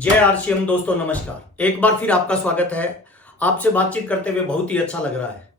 जय आरसीएम दोस्तों, नमस्कार। एक बार फिर आपका स्वागत है। आपसे बातचीत करते हुए बहुत ही अच्छा लग रहा है।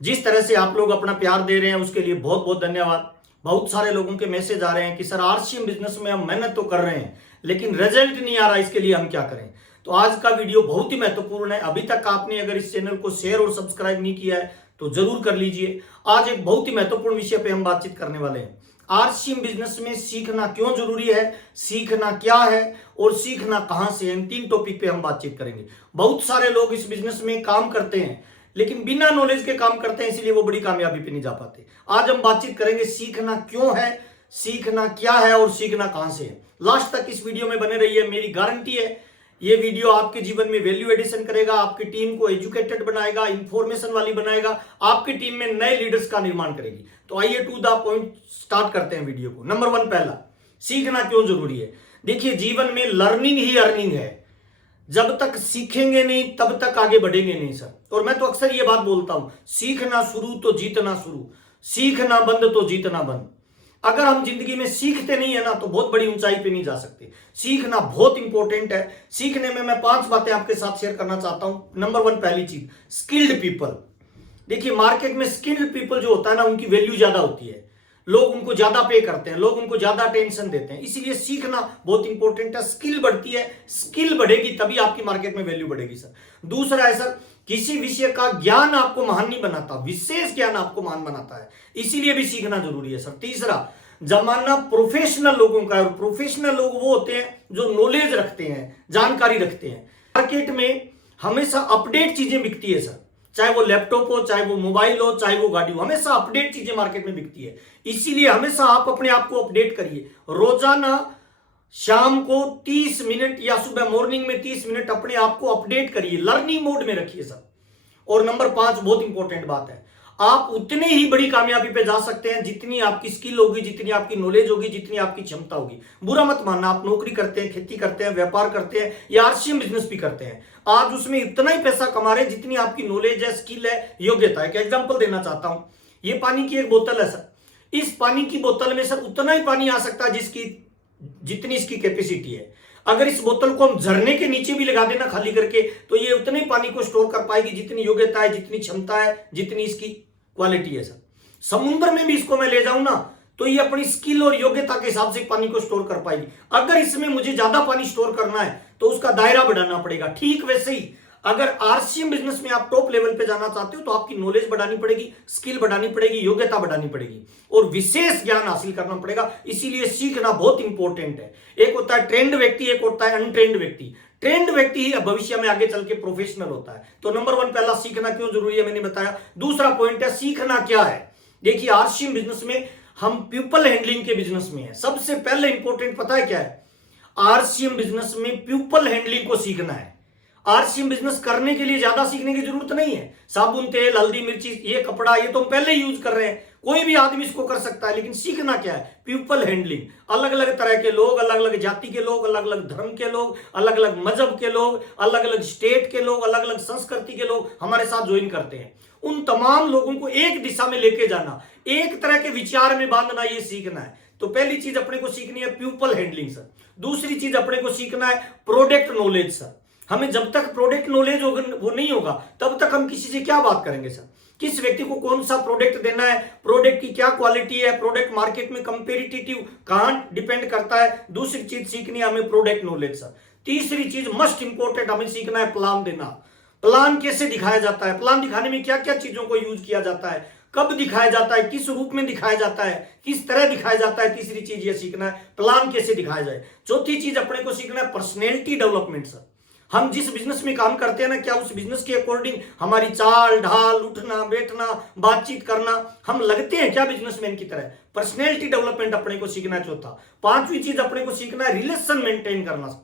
जिस तरह से आप लोग अपना प्यार दे रहे हैं उसके लिए बहुत बहुत धन्यवाद। बहुत सारे लोगों के मैसेज आ रहे हैं कि सर आरसीएम बिजनेस में हम मेहनत तो कर रहे हैं लेकिन रिजल्ट नहीं आ रहा, इसके लिए हम क्या करें। तो आज का वीडियो बहुत ही महत्वपूर्ण है। अभी तक आपने अगर इस चैनल को शेयर और सब्सक्राइब नहीं किया है तो जरूर कर लीजिए। आज एक बहुत ही महत्वपूर्ण विषय पे हम बातचीत करने वाले हैं। आरसीएम बिजनेस में सीखना क्यों जरूरी है, सीखना क्या है और सीखना कहां से है, इन तीन टॉपिक पे हम बातचीत करेंगे। बहुत सारे लोग इस बिजनेस में काम करते हैं लेकिन बिना नॉलेज के काम करते हैं, इसलिए वो बड़ी कामयाबी पे नहीं जा पाते। आज हम बातचीत करेंगे सीखना क्यों है, सीखना क्या है और सीखना कहां से है। लास्ट तक इस वीडियो में बने रहिए, मेरी गारंटी है ये वीडियो आपके जीवन में वैल्यू एडिशन करेगा, आपकी टीम को एजुकेटेड बनाएगा, इंफॉर्मेशन वाली बनाएगा, आपकी टीम में नए लीडर्स का निर्माण करेगी। तो आइए टू द पॉइंट स्टार्ट करते हैं वीडियो को। नंबर 1, पहला, सीखना क्यों जरूरी है। देखिए, जीवन में लर्निंग ही अर्निंग है। जब तक सीखेंगे नहीं तब तक आगे बढ़ेंगे नहीं सर। और मैं तो अक्सर ये बात बोलता हूं, सीखना शुरू तो जीतना शुरू, सीखना बंद तो जीतना बंद। अगर हम जिंदगी में सीखते नहीं है ना तो बहुत बड़ी ऊंचाई पे नहीं जा सकते। सीखना बहुत इंपॉर्टेंट है। सीखने में मैं 5 बातें आपके साथ शेयर करना चाहता हूं। नंबर 1, पहली चीज, स्किल्ड पीपल। देखिए, मार्केट में स्किल्ड पीपल जो होता है ना, उनकी वैल्यू ज्यादा होती है। लोग उनको ज्यादा पे करते हैं, लोग उनको ज्यादा अटेंशन देते हैं, इसीलिए सीखना बहुत इंपॉर्टेंट है। स्किल बढ़ती है, स्किल बढ़ेगी तभी आपकी मार्केट में वैल्यू बढ़ेगी सर। दूसरा है सर, किसी विषय का ज्ञान आपको महान नहीं बनाता, विशेष ज्ञान आपको महान बनाता है, इसीलिए भी सीखना जरूरी है सर। तीसरा, जमाना प्रोफेशनल लोगों का है और प्रोफेशनल लोग वो होते हैं जो नॉलेज रखते हैं, जानकारी रखते हैं। मार्केट में हमेशा अपडेट चीजें बिकती है सर, चाहे वो लैपटॉप हो, चाहे वो मोबाइल हो, चाहे वो गाड़ी हो, हमेशा अपडेट चीजें मार्केट में बिकती है। इसीलिए हमेशा आप अपने आप को अपडेट करिए। रोजाना शाम को 30 मिनट या सुबह मॉर्निंग में 30 मिनट अपने आप को अपडेट करिए, लर्निंग मोड में रखिए सर। और नंबर 5, बहुत इंपॉर्टेंट बात है, आप उतने ही बड़ी कामयाबी पे जा सकते हैं जितनी आपकी स्किल होगी, जितनी आपकी नॉलेज होगी, जितनी आपकी क्षमता होगी। बुरा मत मानना, आप नौकरी करते हैं, खेती करते हैं, व्यापार करते हैं या आरसीएम बिजनेस भी करते हैं, आज उसमें इतना ही पैसा कमा रहे हैं जितनी आपकी नॉलेज है, स्किल है, योग्यता है। एक एग्जांपल देना चाहता हूं, ये पानी की एक बोतल है सर। इस पानी की बोतल में सर उतना ही पानी आ सकता है जितनी इसकी कैपेसिटी है। अगर इस बोतल को हम झरने के नीचे भी लगा देना खाली करके तो ये उतने पानी को स्टोर कर पाएगी जितनी योग्यता है, जितनी क्षमता है, जितनी इसकी क्वालिटी है सर। समुद्र में भी इसको मैं ले जाऊं ना तो ये अपनी स्किल और योग्यता के हिसाब से पानी को स्टोर कर पाएगी। अगर इसमें मुझे ज्यादा पानी स्टोर करना है तो उसका दायरा बढ़ाना पड़ेगा। ठीक वैसे ही अगर आरसीएम बिजनेस में आप टॉप लेवल पे जाना चाहते हो तो आपकी नॉलेज बढ़ानी पड़ेगी, स्किल बढ़ानी पड़ेगी, योग्यता बढ़ानी पड़ेगी और विशेष ज्ञान हासिल करना पड़ेगा। इसीलिए सीखना बहुत इंपॉर्टेंट है। एक होता है ट्रेंड व्यक्ति, एक होता है अनट्रेंड व्यक्ति। ट्रेंड व्यक्ति ही भविष्य में आगे चल के प्रोफेशनल होता है। तो नंबर 1, पहला, सीखना क्यों जरूरी है, मैंने बताया। दूसरा पॉइंट है, सीखना क्या है। देखिए, आरसीएम बिजनेस में हम पीपल हैंडलिंग के बिजनेस में है। सबसे पहले इंपॉर्टेंट पता है क्या है, आरसीएम बिजनेस में पीपल हैंडलिंग को सीखना है। आरसीएम बिजनेस करने के लिए ज्यादा सीखने की जरूरत नहीं है। साबुन, तेल, हल्दी, मिर्ची, ये कपड़ा, ये तो हम पहले ही यूज कर रहे हैं, कोई भी आदमी इसको कर सकता है। लेकिन सीखना क्या है, पीपल हैंडलिंग। अलग अलग तरह के लोग, अलग अलग जाति के लोग, अलग अलग धर्म के लोग, अलग अलग मजहब के लोग, अलग अलग स्टेट के लोग, अलग अलग संस्कृति के लोग हमारे साथ ज्वाइन करते हैं। उन तमाम लोगों को एक दिशा में लेके जाना, एक तरह के विचार में बांधना, ये सीखना है। तो पहली चीज अपने को सीखनी है पीपल हैंडलिंग सर। दूसरी चीज अपने को सीखना है प्रोडक्ट नॉलेज सर। हमें जब तक प्रोडक्ट नॉलेज वो नहीं होगा तब तक हम किसी से क्या बात करेंगे सर। किस व्यक्ति को कौन सा प्रोडक्ट देना है, प्रोडक्ट की क्या क्वालिटी है, प्रोडक्ट मार्केट में कंपेटिटिव कहां डिपेंड करता है। दूसरी चीज सीखनी है हमें प्रोडक्ट नॉलेज सर। तीसरी चीज मस्ट इंपॉर्टेंट, हमें सीखना है प्लान देना। प्लान कैसे दिखाया जाता है, प्लान दिखाने में क्या क्या चीजों को यूज किया जाता है, कब दिखाया जाता है, किस रूप में दिखाया जाता है, किस तरह दिखाया जाता है। तीसरी चीज ये सीखना है प्लान कैसे दिखाया जाए। चौथी चीज अपने को सीखना है पर्सनैलिटी डेवलपमेंट सर। हम जिस बिजनेस में काम करते हैं ना, क्या उस बिजनेस के अकॉर्डिंग हमारी चाल ढाल, उठना बैठना, बातचीत करना, हम लगते हैं क्या बिजनेसमैन की तरह। पर्सनैलिटी डेवलपमेंट अपने को सीखना है चौथा। पांचवी चीज अपने को सीखना है रिलेशन मेंटेन करना।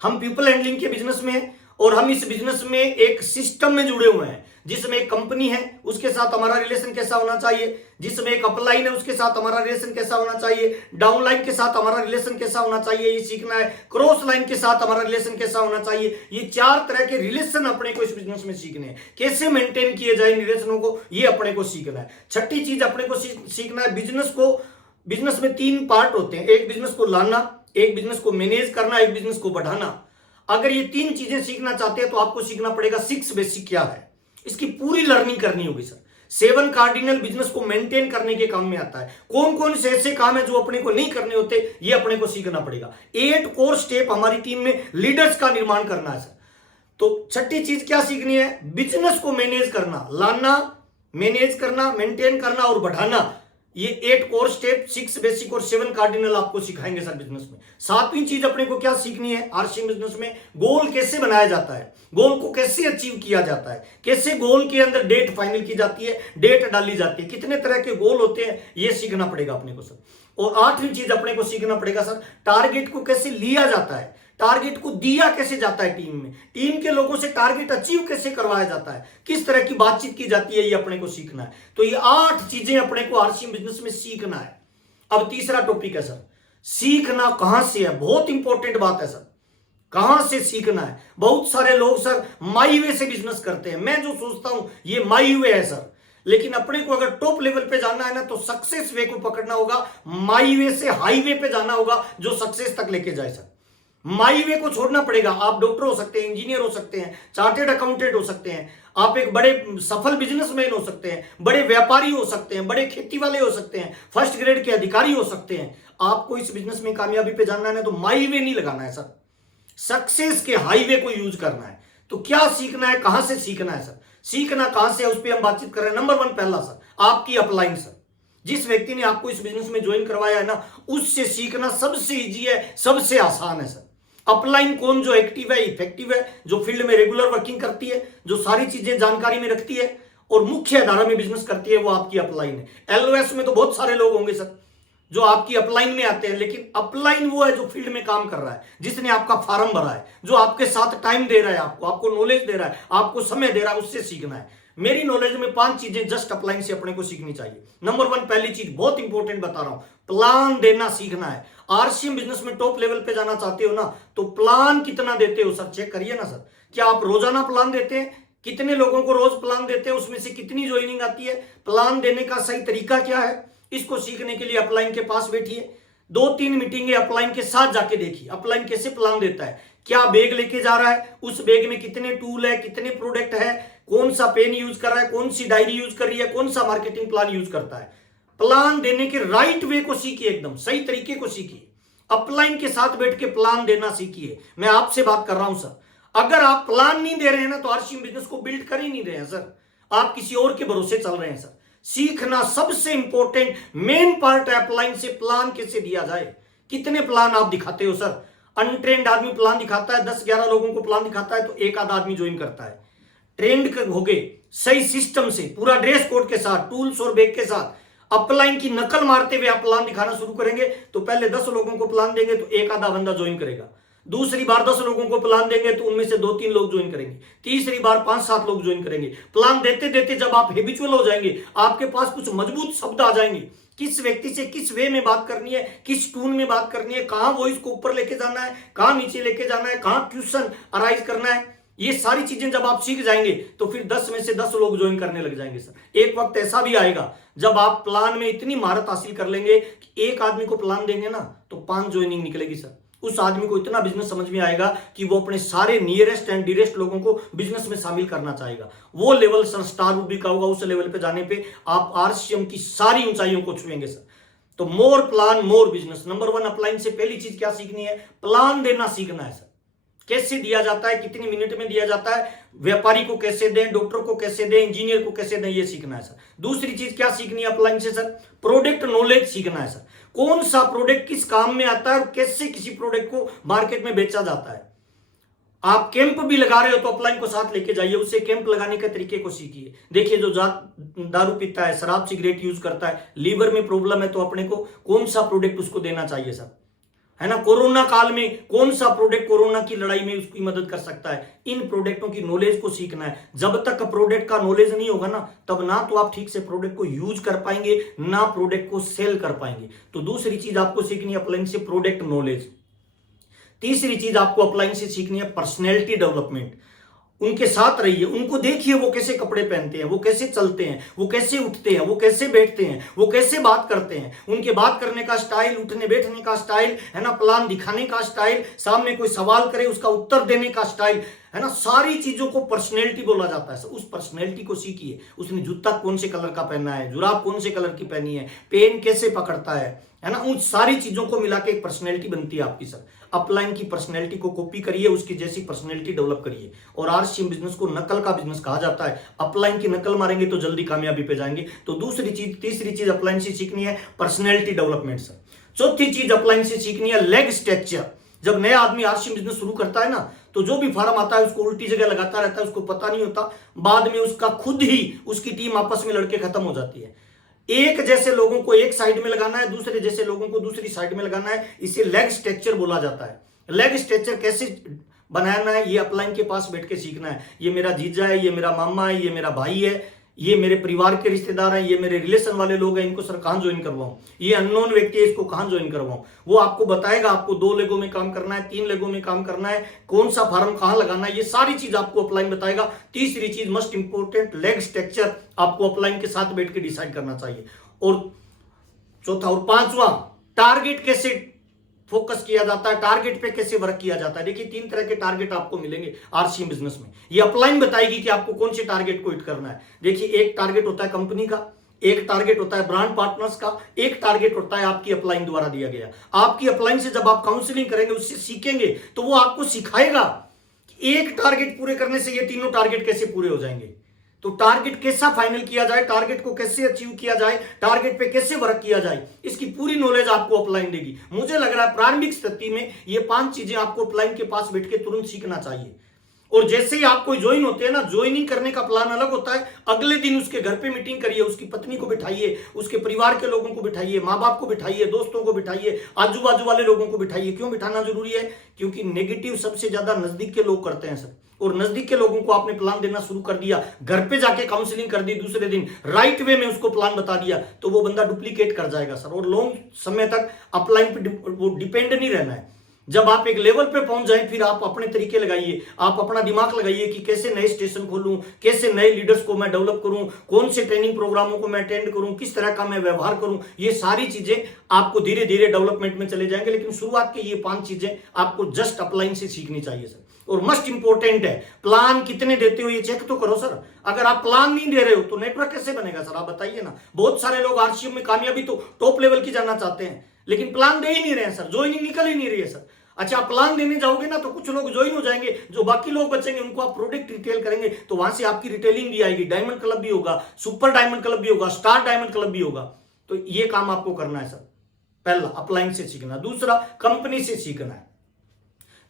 हम पीपल हैंडलिंग के बिजनेस में हैं और हम इस बिजनेस में एक सिस्टम में जुड़े हुए हैं जिसमें एक कंपनी है उसके साथ हमारा रिलेशन कैसा होना चाहिए, जिसमें एक अपलाइन है उसके साथ हमारा रिलेशन कैसा होना चाहिए, डाउनलाइन के साथ हमारा रिलेशन कैसा होना चाहिए, ये सीखना है। क्रॉस लाइन के साथ हमारा रिलेशन कैसा होना चाहिए। ये 4 तरह के रिलेशन अपने को इस बिजनेस में सीखने हैं। कैसे मेंटेन किए जाए इन रिलेशनों को, ये अपने को सीखना है। छठी चीज अपने को सीखना है बिजनेस में 3 पार्ट होते हैं। एक बिजनेस को लाना, एक बिजनेस को मैनेज करना, एक बिजनेस को बढ़ाना। अगर ये 3 चीजें सीखना चाहते हैं तो आपको सीखना पड़ेगा 6 बेसिक क्या है, इसकी पूरी लर्निंग करनी होगी सर। 7 कार्डिनल बिजनेस को मेंटेन करने के काम में आता है। कौन कौन से ऐसे काम है जो अपने को नहीं करने होते, ये अपने को सीखना पड़ेगा। 8 कोर स्टेप हमारी टीम में लीडर्स का निर्माण करना है सर। तो छठी चीज क्या सीखनी है, बिजनेस को मैनेज करना, लाना, मैनेज करना, मेंटेन करना और बढ़ाना। ये 8 कोर स्टेप, 6 बेसिक और 7 कार्डिनल आपको सिखाएंगे सर बिजनेस में। 7वीं चीज अपने को क्या सीखनी है, आरसीएम बिजनेस में गोल कैसे बनाया जाता है, गोल को कैसे अचीव किया जाता है, कैसे गोल के अंदर डेट फाइनल की जाती है, डेट डाली जाती है, कितने तरह के गोल होते हैं, ये सीखना पड़ेगा अपने को सर। और 8वीं चीज अपने को सीखना पड़ेगा सर, टारगेट को कैसे लिया जाता है, टारगेट को दिया कैसे जाता है टीम में, टीम के लोगों से टारगेट अचीव कैसे करवाया जाता है, किस तरह की बातचीत की जाती है, ये अपने को सीखना है। तो ये 8 चीजें अपने को आरसीएम बिजनेस में सीखना है। अब तीसरा टॉपिक है सर, सीखना कहां से है, बहुत इंपॉर्टेंट बात है सर, कहां से सीखना है। बहुत सारे लोग सर माई वे से बिजनेस करते हैं, मैं जो सोचता हूं ये माई वे है सर, लेकिन अपने को अगर टॉप लेवल पे जाना है ना तो सक्सेस वे को पकड़ना होगा, माई वे से हाईवे पे जाना होगा जो सक्सेस तक लेके जाए सर। माई वे को छोड़ना पड़ेगा। आप डॉक्टर हो सकते हैं, इंजीनियर हो सकते हैं, चार्टेड अकाउंटेंट हो सकते हैं, आप एक बड़े सफल बिजनेसमैन हो सकते हैं, बड़े व्यापारी हो सकते हैं, बड़े खेती वाले हो सकते हैं, फर्स्ट ग्रेड के अधिकारी हो सकते हैं। आपको इस बिजनेस में कामयाबी पे जानना है तो माई वे नहीं लगाना है सर, सक्सेस के हाईवे को यूज करना है। तो क्या सीखना है, कहां से सीखना है सर, सीखना कहां से है उस पर हम बातचीत कर रहे हैं। नंबर 1 पहला सर, आपकी अपलाइन सर, जिस व्यक्ति ने आपको इस बिजनेस में ज्वाइन करवाया है ना, उससे सीखना सबसे इजी है, सबसे आसान है सर। अपलाइन कौन, जो एक्टिव है, इफेक्टिव है, जो फील्ड में रेगुलर वर्किंग करती है, जो सारी चीजें जानकारी में रखती है और मुख्य धारा में बिजनेस करती है, वो आपकी अपलाइन है। एलओएस में तो बहुत सारे लोग होंगे सर जो आपकी अपलाइन में आते हैं, लेकिन अपलाइन वो है जो फील्ड में काम कर रहा है, जिसने आपका फॉर्म भरा है, जो आपके साथ टाइम दे रहा है, आपको नॉलेज दे रहा है, आपको समय दे रहा है, उससे सीखना है। मेरी नॉलेज में 5 चीजें जस्ट अपलाइन से अपने को सीखनी चाहिए। नंबर 1 पहली चीज बहुत इंपॉर्टेंट बता रहा हूं, प्लान देना सीखना है। आरसीएम बिजनेस में टॉप लेवल पे जाना चाहते हो ना तो प्लान कितना देते हो सर, चेक करिए ना सर। क्या आप रोजाना प्लान देते हैं, कितने लोगों को रोज प्लान देते हैं, उसमें से कितनी ज्वाइनिंग आती है, प्लान देने का सही तरीका क्या है, इसको सीखने के लिए अपलाइन के पास बैठिए, 2-3 मीटिंगें अपलाइन के साथ जाके देखिए अपलाइन कैसे प्लान देता है, क्या बैग लेके जा रहा है, उस बैग में कितने टूल है, कितने प्रोडक्ट है, कौन सा पेन यूज कर रहा है, कौन सी डायरी यूज कर रही है, कौन सा मार्केटिंग प्लान यूज करता है। प्लान देने के राइट वे को सीखिए, एकदम सही तरीके को सीखिए, अपलाइन के साथ बैठ के प्लान देना सीखिए। मैं आपसे बात कर रहा हूं सर, अगर आप प्लान नहीं दे रहे हैं ना तो आरसीएम बिजनेस को बिल्ड कर ही नहीं रहे हैं सर, आप किसी और के भरोसे चल रहे हैं सर। सीखना सबसे इंपॉर्टेंट मेन पार्ट है अपलाइन से, प्लान कैसे दिया जाए, कितने प्लान आप दिखाते हो सर। अनट्रेंड आदमी प्लान दिखाता है, 10-11 लोगों को प्लान दिखाता है तो एक आधा आदमी ज्वाइन करता है। ट्रेंड हो गए सही सिस्टम से, पूरा ड्रेस कोड के साथ, टूल्स और बैग के साथ, अपलाइन की नकल मारते हुए आप प्लान दिखाना शुरू करेंगे तो पहले 10 लोगों को प्लान देंगे तो एक आधा बंदा ज्वाइन करेगा, दूसरी बार 10 लोगों को प्लान देंगे तो उनमें से 2-3 लोग ज्वाइन करेंगे, तीसरी बार 5-7 लोग ज्वाइन करेंगे। प्लान देते देते जब आप हैबिचुअल हो जाएंगे, आपके पास कुछ मजबूत शब्द आ जाएंगे, किस व्यक्ति से किस वे में बात करनी है, किस टून में बात करनी है, कहां वॉइस को ऊपर लेके जाना है, कहां नीचे लेके जाना है, कहां क्वेश्चन अराइज करना है, ये सारी चीजें जब आप सीख जाएंगे तो फिर 10 में से 10 लोग ज्वाइन करने लग जाएंगे सर। एक वक्त ऐसा भी आएगा जब आप प्लान में इतनी महारत हासिल कर लेंगे कि एक आदमी को प्लान देंगे ना तो 5 ज्वाइनिंग निकलेगी सर। उस आदमी को इतना बिजनेस समझ में आएगा कि वो अपने सारे नियरेस्ट एंड डियरेस्ट लोगों को बिजनेस में शामिल करना चाहेगा। वो लेवल सर स्टार रूबी का होगा। उस लेवल पे जाने पे आप आरसीएम की सारी ऊंचाइयों को छुएंगे सर। तो more plan more business, number 1 upline से पहली चीज क्या सीखनी है, प्लान देना सीखना है सर। कैसे दिया जाता है, कितनी मिनट में दिया जाता है, व्यापारी को कैसे दें, डॉक्टर को कैसे दें, इंजीनियर को कैसे दें, ये सीखना है सर। दूसरी चीज क्या सीखनी है अपलाइन से सर, प्रोडक्ट नॉलेज सीखना है सर। कौन सा प्रोडक्ट किस काम में आता है और कैसे किसी प्रोडक्ट को मार्केट में बेचा जाता है। आप कैंप भी लगा रहे हो तो अपलाइन को साथ लेके जाइए, उससे कैंप लगाने के तरीके को सीखिए। देखिए जो दारू पीता है, शराब सिगरेट यूज करता है, लीवर में प्रॉब्लम है, तो अपने को कौन सा प्रोडक्ट उसको देना चाहिए सर, है ना। कोरोना काल में कौन सा प्रोडक्ट कोरोना की लड़ाई में उसकी मदद कर सकता है, इन प्रोडक्टों की नॉलेज को सीखना है। जब तक प्रोडक्ट का नॉलेज नहीं होगा ना, तब ना तो आप ठीक से प्रोडक्ट को यूज कर पाएंगे, ना प्रोडक्ट को सेल कर पाएंगे। तो दूसरी चीज आपको सीखनी है अपलाइन से प्रोडक्ट नॉलेज। तीसरी चीज आपको अपलाइन से सीखनी है पर्सनैलिटी डेवलपमेंट। उनके साथ रहिए, उनको देखिए वो कैसे कपड़े पहनते हैं, वो कैसे चलते हैं, वो कैसे उठते हैं, वो कैसे बैठते हैं, वो कैसे बात करते हैं, उनके बात करने का स्टाइल, उठने बैठने का स्टाइल है ना, प्लान दिखाने का स्टाइल, सामने कोई सवाल करे उसका उत्तर देने का स्टाइल है ना, सारी चीजों को पर्सनैलिटी बोला जाता है। उस पर्सनैलिटी को सीखिए। उसने जूता कौन से कलर का पहना है, जुराब कौन से कलर की पहनी है, पेन कैसे पकड़ता है ना, उन सारी चीजों को मिला के एक पर्सनैलिटी बनती है आपकी सर। अपलाइन की पर्सनैलिटी को कॉपी करिए, उसकी जैसी पर्सनैलिटी डेवलप करिए। और आरसीएम बिजनेस को नकल का बिजनेस कहा जाता है। अपलाइन की नकल मारेंगे तो जल्दी कामयाबी पे जाएंगे। तो दूसरी चीज, तीसरी चीज अपलाइन से सीखनी है पर्सनैलिटी डेवलपमेंट सर। चौथी चीज अपलाइन से सीखनी है लेग स्ट्रक्चर। जब नया आदमी आरसीएम बिजनेस शुरू करता है ना, तो जो भी फार्म आता है उसको उल्टी जगह लगाता रहता है, उसको पता नहीं होता, बाद में उसका खुद ही उसकी टीम आपस में लड़के खत्म हो जाती है। एक जैसे लोगों को एक साइड में लगाना है, दूसरे जैसे लोगों को दूसरी साइड में लगाना है, इसे लेग स्ट्रक्चर बोला जाता है। लेग स्ट्रक्चर कैसे बनाना है, ये अपलाइन के पास बैठ के सीखना है। ये मेरा जीजा है, ये मेरा मामा है, ये मेरा भाई है, ये मेरे परिवार के रिश्तेदार हैं, ये मेरे रिलेशन वाले लोग हैं, इनको सर कहां ज्वाइन करवाऊं, ये अननोन व्यक्ति है, इसको कहां ज्वाइन करवाऊं। वो आपको बताएगा आपको 2 लेगों में काम करना है, 3 लेगों में काम करना है, कौन सा फार्म कहां लगाना है, ये सारी चीज आपको अपलाइन बताएगा। तीसरी चीज मोस्ट इंपोर्टेंट, लेग स्ट्रक्चर आपको अपलाइन के साथ बैठ के डिसाइड करना चाहिए। और चौथा और पांचवा, टारगेट कैसे फोकस किया जाता है, टारगेट पे कैसे वर्क किया जाता है। देखिए 3 तरह के टारगेट आपको मिलेंगे आरसीएम बिजनेस में। ये अपलाइन बताएगी कि आपको कौन से टारगेट को हिट करना है। देखिए एक टारगेट होता है कंपनी का, एक टारगेट होता है ब्रांड पार्टनर्स का, एक टारगेट होता है आपकी अपलाइन द्वारा दिया गया। आपकी अपलाइन से जब आप काउंसलिंग करेंगे, उससे सीखेंगे, तो वो आपको सिखाएगा कि एक टारगेट पूरे करने से ये तीनों टारगेट कैसे पूरे हो जाएंगे। तो टारगेट कैसा फाइनल किया जाए, टारगेट को कैसे अचीव किया जाए, टारगेट पे कैसे वर्क किया जाए, इसकी पूरी नॉलेज आपको अपलाइन देगी। मुझे लग रहा है प्रारंभिक स्थिति में ये 5 चीजें आपको अपलाइन के पास बैठ के तुरंत सीखना चाहिए। और जैसे ही आप कोई ज्वाइन होते हैं ना, ज्वाइनिंग करने का प्लान अलग होता है। अगले दिन उसके घर पे मीटिंग करिए, उसकी पत्नी को बिठाइए, उसके परिवार के लोगों को बिठाइए, माँ बाप को बिठाइए, दोस्तों को बिठाइए, आजू बाजू वाले लोगों को बिठाइए। क्यों बिठाना जरूरी है? क्योंकि नेगेटिव सबसे ज्यादा नजदीक के लोग करते हैं सर। और नजदीक के लोगों को आपने प्लान देना शुरू कर दिया, घर पे जाके काउंसलिंग कर दी, दूसरे दिन राइट वे में उसको प्लान बता दिया, तो वो बंदा डुप्लीकेट कर जाएगा सर। और लॉन्ग समय तक अपलाइन पे वो डिपेंड नहीं रहना है। जब आप एक लेवल पे पहुंच जाए, फिर आप अपने तरीके लगाइए, आप अपना दिमाग लगाइए कि कैसे नए स्टेशन खोलूं, कैसे नए लीडर्स को मैं डेवलप करूं, कौन से ट्रेनिंग प्रोग्रामों को मैं अटेंड करूं, किस तरह का मैं व्यवहार करूं। ये सारी चीजें आपको धीरे धीरे डेवलपमेंट में चले जाएंगे। लेकिन शुरुआत के ये 5 चीजें आपको जस्ट अपलाइन से सीखनी चाहिए सर। और मोस्ट इंपोर्टेंट है, प्लान कितने देते हो ये चेक तो करो सर। अगर आप प्लान नहीं दे रहे हो तो नेटवर्क कैसे बनेगा सर, आप बताइए ना। बहुत सारे लोग आरसीएम में कामयाबी तो टॉप लेवल की जाना चाहते हैं, लेकिन प्लान दे ही नहीं रहे हैं सर, ज्वाइनिंग निकल ही नहीं रही है सर। अच्छा, प्लान देने जाओगे ना तो कुछ लोग ज्वाइन हो जाएंगे, जो बाकी लोग बचेंगे उनको आप प्रोडक्ट रिटेल करेंगे, तो वहां से आपकी रिटेलिंग भी आएगी, डायमंड क्लब भी होगा, सुपर डायमंड क्लब भी होगा, स्टार डायमंड क्लब भी होगा। तो ये काम आपको करना है सर। पहला अपलाइन से सीखना, दूसरा कंपनी से सीखना है।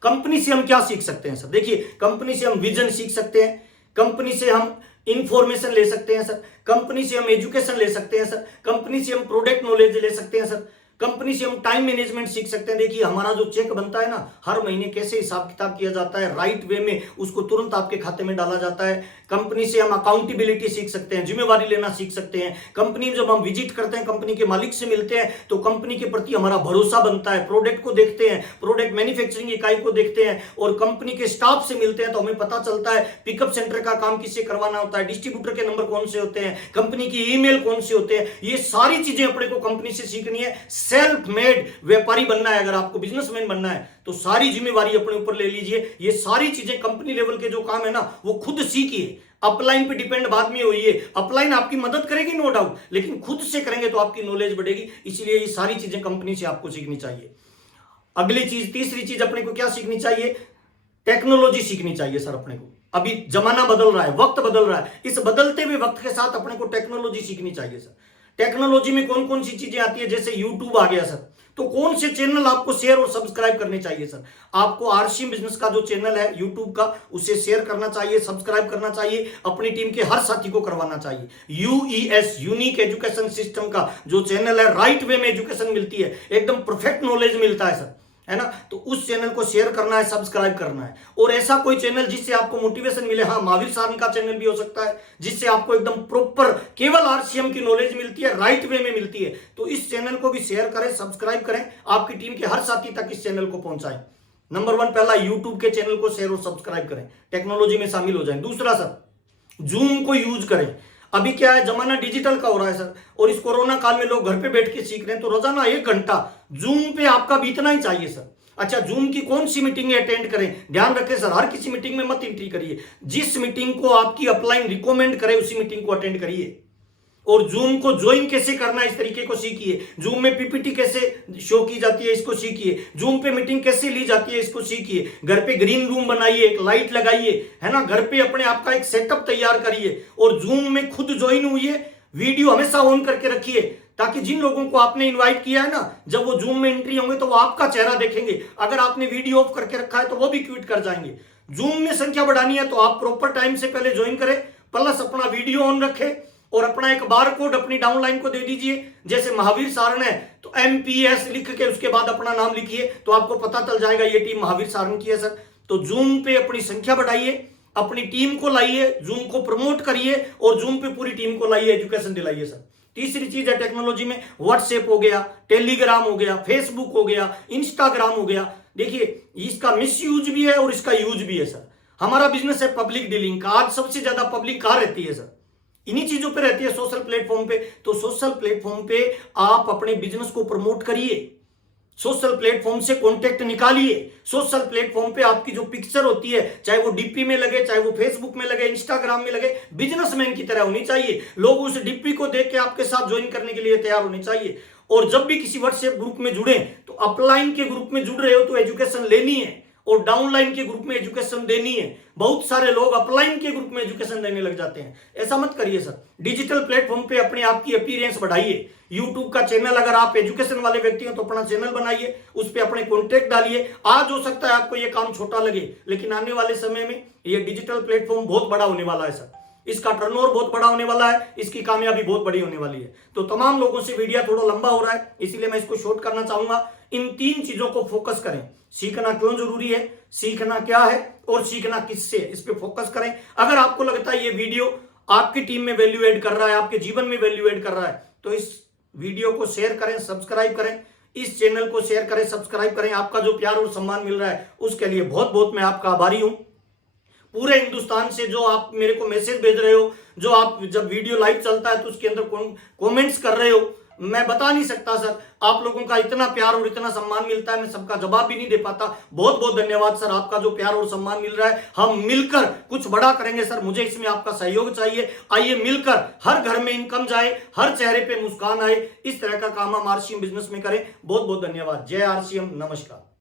कंपनी से हम क्या सीख सकते हैं सर? देखिए कंपनी से हम विजन सीख सकते हैं, कंपनी से हम इंफॉर्मेशन ले सकते हैं सर, कंपनी से हम एजुकेशन ले सकते हैं सर, कंपनी से हम प्रोडक्ट नॉलेज ले सकते हैं सर, कंपनी से हम टाइम मैनेजमेंट सीख सकते हैं। देखिए हमारा जो चेक बनता है ना, हर महीने कैसे हिसाब किताब किया जाता है, राइट वे में उसको तुरंत आपके खाते में डाला जाता है। कंपनी से हम अकाउंटेबिलिटी सीख सकते हैं, जिम्मेवारी लेना सीख सकते हैं। कंपनी जब हम विजिट करते हैं, कंपनी के मालिक से मिलते हैं, तो कंपनी के प्रति हमारा भरोसा बनता है। प्रोडक्ट को देखते हैं, प्रोडक्ट मैन्युफैक्चरिंग इकाई को देखते हैं, और कंपनी के स्टाफ से मिलते हैं, तो हमें पता चलता है पिकअप सेंटर का काम किससे करवाना होता है, डिस्ट्रीब्यूटर के नंबर कौन से होते हैं, कंपनी की ईमेल कौन से होते हैं। ये सारी चीजें अपने को कंपनी से सीखनी है। सेल्फ मेड व्यापारी बनना है, अगर आपको बिजनेसमैन बनना है तो सारी जिम्मेवारी अपने ऊपर ले लीजिए। ये सारी चीजें कंपनी लेवल के जो काम है ना, वो खुद सीखिए। अपलाइन पे डिपेंड बाद में होइए। अपलाइन आपकी मदद करेगी नो डाउट, लेकिन खुद से करेंगे तो आपकी नॉलेज बढ़ेगी। इसलिए ये सारी चीजें कंपनी से आपको सीखनी चाहिए। अगली चीज, तीसरी चीज अपने को क्या सीखनी चाहिए? टेक्नोलॉजी सीखनी चाहिए सर अपने को। अभी जमाना बदल रहा है, वक्त बदल रहा है, इस बदलते हुए वक्त के साथ अपने को टेक्नोलॉजी सीखनी चाहिए सर। टेक्नोलॉजी में कौन कौन सी चीजें आती है? जैसे यूट्यूब आ गया सर, तो कौन से चैनल आपको शेयर और सब्सक्राइब करने चाहिए सर? आपको आरसीएम बिजनेस का जो चैनल है यूट्यूब का, उसे शेयर करना चाहिए, सब्सक्राइब करना चाहिए, अपनी टीम के हर साथी को करवाना चाहिए। यूईएस यूनिक एजुकेशन सिस्टम का जो चैनल है, राइट वे में एजुकेशन मिलती है, एकदम परफेक्ट नॉलेज मिलता है सर, है ना। तो उस चैनल को शेयर करना है, सब्सक्राइब करना है। और ऐसा कोई चैनल जिससे आपको मोटिवेशन मिले, हाँ महावीर सारन का चैनल भी हो सकता है, जिससे आपको एकदम प्रॉपर केवल आरसीएम की नॉलेज मिलती है, राइट वे में मिलती है। तो इस चैनल को भी शेयर करें, सब्सक्राइब करें, आपकी टीम के हर साथी तक इस चैनल को पहुंचाएं। नंबर 1 पहला यूट्यूब के चैनल को शेयर और सब्सक्राइब करें, टेक्नोलॉजी में शामिल हो जाएं। दूसरा सर, जूम को यूज करें। अभी क्या है, जमाना डिजिटल का हो रहा है सर, और इस कोरोना काल में लोग घर पे बैठ के सीख रहे हैं, तो रोजाना 1 घंटा जूम पे आपका बीतना ही चाहिए सर। अच्छा, जूम की कौन सी मीटिंग अटेंड करें, ध्यान रखें सर, हर किसी मीटिंग में मत एंट्री करिए। जिस मीटिंग को आपकी अपलाइन रिकमेंड करे उसी मीटिंग को अटेंड करिए। और जूम को ज्वाइन कैसे करना है इस तरीके को सीखिए। जूम में पीपीटी कैसे शो की जाती है इसको सीखिए। जूम पे मीटिंग कैसे ली जाती है इसको सीखिए। घर पे ग्रीन रूम बनाइए, एक लाइट लगाइए, है ना, घर पे अपने आप का एक सेटअप तैयार करिए और जूम में खुद ज्वाइन हुई, वीडियो हमेशा ऑन करके रखिए, ताकि जिन लोगों को आपने इनवाइट किया है ना, जब वो जूम में एंट्री होंगे तो वो आपका चेहरा देखेंगे। अगर आपने वीडियो ऑफ करके रखा है तो वो भी क्विट कर जाएंगे। जूम में संख्या बढ़ानी है तो आप प्रॉपर टाइम से पहले ज्वाइन करें, प्लस अपना वीडियो ऑन रखें और अपना एक बार कोड अपनी डाउनलाइन को दे दीजिए। जैसे महावीर सारण है तो MPS लिख के उसके बाद अपना नाम लिखिए, तो आपको पता चल जाएगा ये टीम महावीर सारण की है सर। तो जूम पे अपनी संख्या बढ़ाइए, अपनी टीम को लाइए, जूम को प्रमोट करिए और जूम पे पूरी टीम को लाइए, एजुकेशन दिलाइए सर। तीसरी चीज है टेक्नोलॉजी में, व्हाट्सएप हो गया, टेलीग्राम हो गया, फेसबुक हो गया, इंस्टाग्राम हो गया। देखिए, इसका मिस यूज भी है और इसका यूज भी है सर। हमारा बिजनेस है पब्लिक डीलिंग का। आज सबसे ज्यादा पब्लिक कहां रहती है सर? इन्हीं चीजों पे रहती है, सोशल प्लेटफॉर्म पे। तो सोशल प्लेटफॉर्म पे आप अपने बिजनेस को प्रमोट करिए, सोशल प्लेटफॉर्म से कॉन्टेक्ट निकालिए। सोशल प्लेटफॉर्म पे आपकी जो पिक्चर होती है, चाहे वो डीपी में लगे, चाहे वो फेसबुक में लगे, इंस्टाग्राम में लगे, बिजनेसमैन की तरह होनी चाहिए। लोग उस डीपी को देख के आपके साथ ज्वाइन करने के लिए तैयार होने चाहिए। और जब भी किसी व्हाट्सएप ग्रुप में जुड़े तो अपलाइन के ग्रुप में जुड़ रहे हो तो एजुकेशन लेनी है और डाउनलाइन के ग्रुप में एजुकेशन देनी है। बहुत सारे लोग अपलाइन के ग्रुप में एजुकेशन देने लग जाते हैं, ऐसा मत करिए सर। डिजिटल प्लेटफॉर्म पे अपने आप की अपीयरेंस बढ़ाइए। यूट्यूब का चैनल, अगर आप एजुकेशन वाले व्यक्ति हैं तो अपना चैनल बनाइए, उस पर अपने कॉन्टेक्ट डालिए। आज हो सकता है आपको ये काम छोटा लगे, लेकिन आने वाले समय में ये डिजिटल प्लेटफॉर्म बहुत बड़ा होने वाला है सर। इसका टर्नओवर बहुत बड़ा होने वाला है, इसकी कामयाबी बहुत बड़ी होने वाली है। तो तमाम लोगों से वीडियो थोड़ा लंबा हो रहा है, इसलिए मैं इसको शॉर्ट करना चाहूंगा। इन 3 चीजों को फोकस करें। सीखना क्यों जरूरी है, सीखना क्या है और सीखना किससे, इस पे फोकस करें। अगर आपको लगता है ये वीडियो आपकी टीम में वैल्यू एड कर रहा है, आपके जीवन में वैल्यू एड कर रहा है, तो इस वीडियो को शेयर करें, सब्सक्राइब करें। इस चैनल को शेयर करें, सब्सक्राइब करें। आपका जो प्यार और सम्मान मिल रहा है उसके लिए बहुत बहुत मैं आपका आभारी हूं। पूरे हिंदुस्तान से जो आप मेरे को मैसेज भेज रहे हो, जो आप जब वीडियो लाइव चलता है तो उसके अंदर कमेंट्स कर रहे हो, मैं बता नहीं सकता सर। आप लोगों का इतना प्यार और इतना सम्मान मिलता है, मैं सबका जवाब भी नहीं दे पाता। बहुत बहुत धन्यवाद सर, आपका जो प्यार और सम्मान मिल रहा है। हम मिलकर कुछ बड़ा करेंगे सर, मुझे इसमें आपका सहयोग चाहिए। आइए मिलकर हर घर में इनकम जाए, हर चेहरे पे मुस्कान आए, इस तरह का काम हम RCM बिजनेस में करें। बहुत बहुत धन्यवाद। जय RCM, नमस्कार।